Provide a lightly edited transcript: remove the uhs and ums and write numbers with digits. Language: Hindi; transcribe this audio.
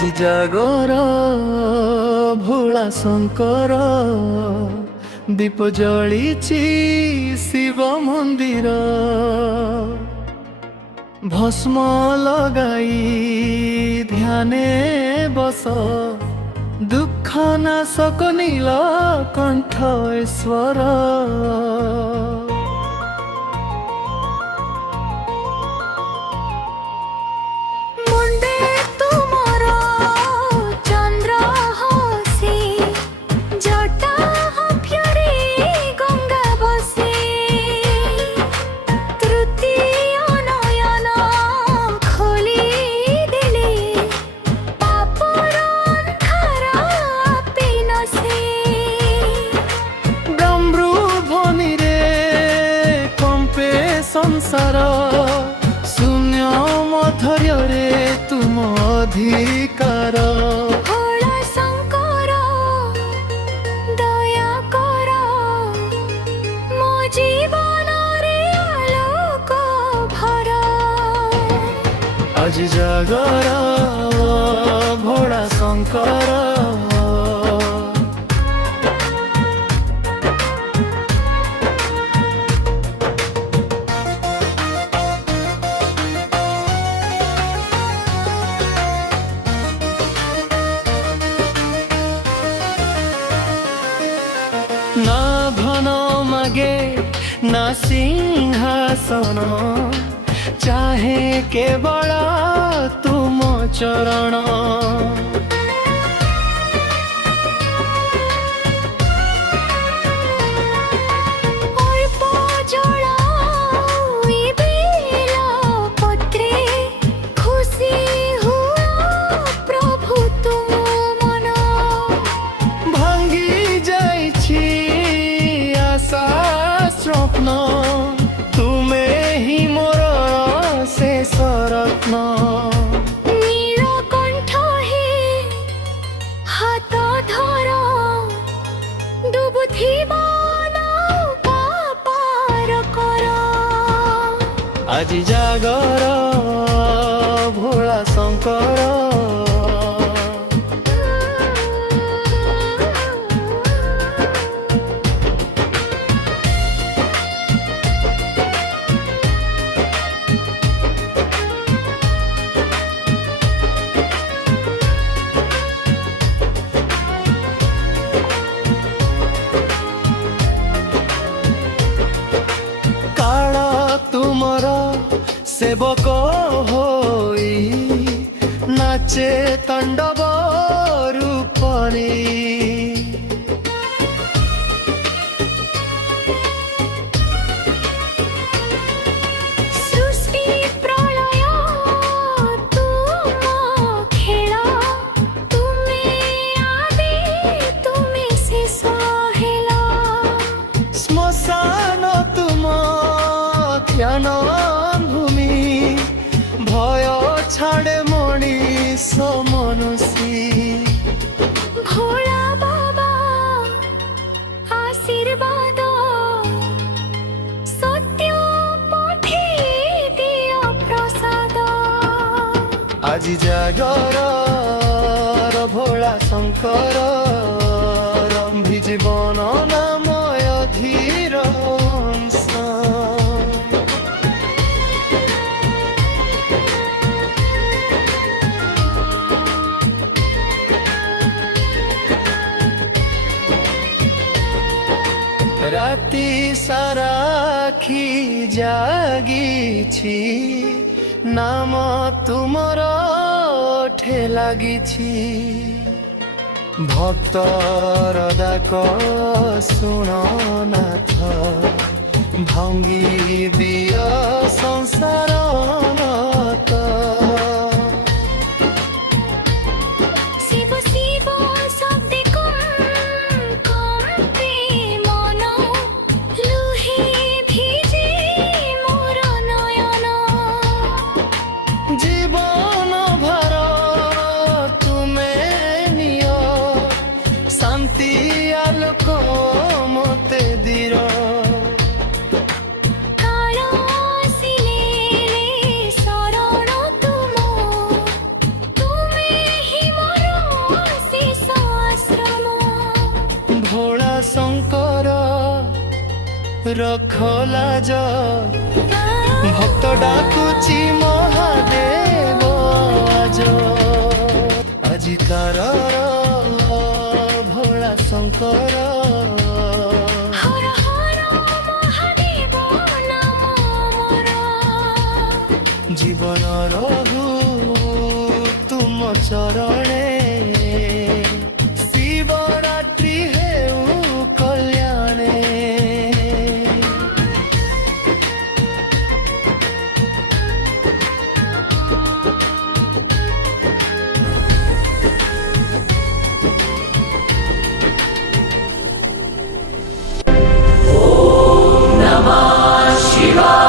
আজি জাগর ভোলা শঙ্কর দীপ জলিছি শিব মন্দির ভস্ম লগাই ধ্যানে বস দুঃখ নাশক নীল কণ্ঠ ঈশ্বর संसार शून्य मधुर्य तुम अधिकार शंकर दया कर मो जीवन रे आलोक भर आज जागर भोला शंकर ना धन मागे ना सिंहासन चाहे केवल तुम चरण स्वप्न तुम्हें ही मोर शेष रत्न नीलकंठ हे हाथ धर डुबुथिबा नौका पार कर आज जागर भोला शंकर तुमर सेवक होई नाचे तांडव रूपरी सृष्टि प्रलय तुम खेल तुम्हें आदि तुम्हें शेष हेला श्मशान तुम ध्यान भूमि भय छाड़े मनीष मनुषी भोला बाबा आशीर्वाद सत्य पठे दिया प्रसाद आज जागर भोला शंकर रंभी जीवन नामय धीर राति सारा आखि जागिछि नाम तुमर ठे लागिछि भक्तर डाक शुण नाथ भंगी दिया संसार नाथ जीवन भर तुम्हें नियो शांति आलोक मते दिर काल आसिले ରଖଲା ଯ ଭକ୍ତ ଡାକୁଛି ମହାଦେବ ଆଜ ଆଜିକାର ଭୋଳା ଶଙ୍କର হর হর মহাদেব নাম মোর জীবন রহু তুম চরণে শিবরাত্রি হেউ কল্যাণে Namah Shivaya.